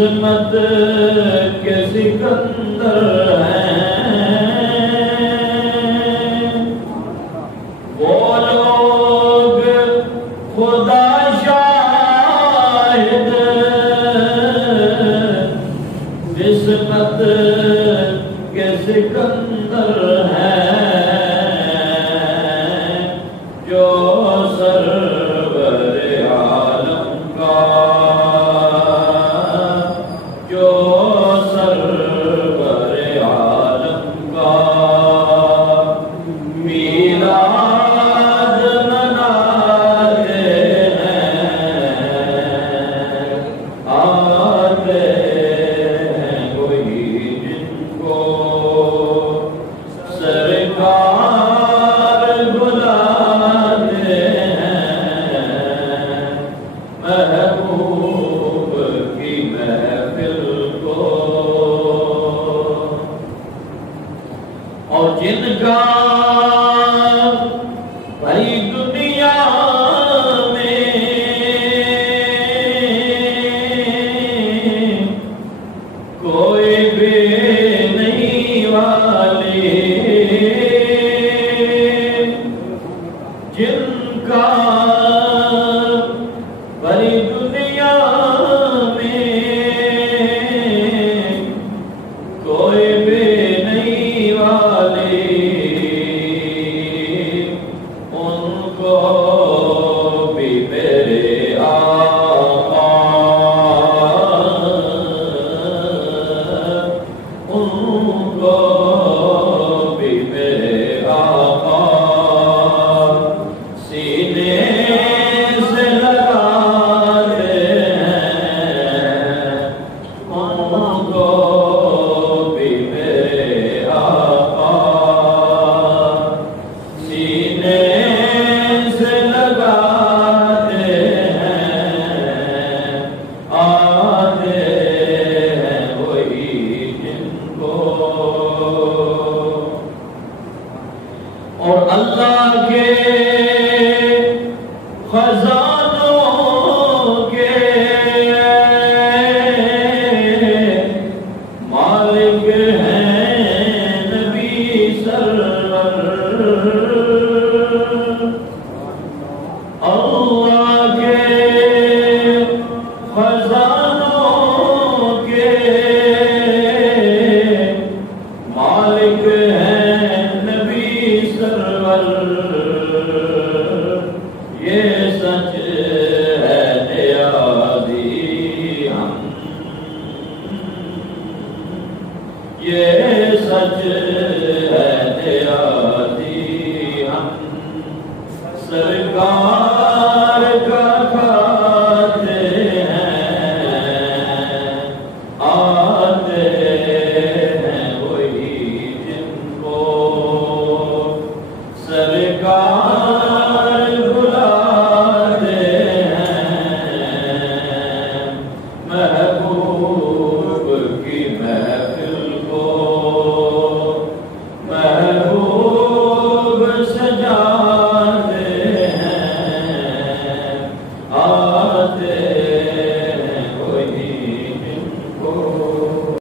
قسمت کے سکندر ہیں وہ لوگ خدا شاہد قسمت کے سکندر ہیں جو سرور عالم کا اور جن کا بھائی دنیا میں کوئی بھی نہیں والے جن کا بھائی دنیا میں کوئی بھی اور اللہ کے خزانوں کے مالک ہیں نبی سرور اللہ کے خزانوں کے مالک ہیں نبی سرور یہ سچ ہے نیازی ہم یہ سچ ہے نیازی ہم سرکار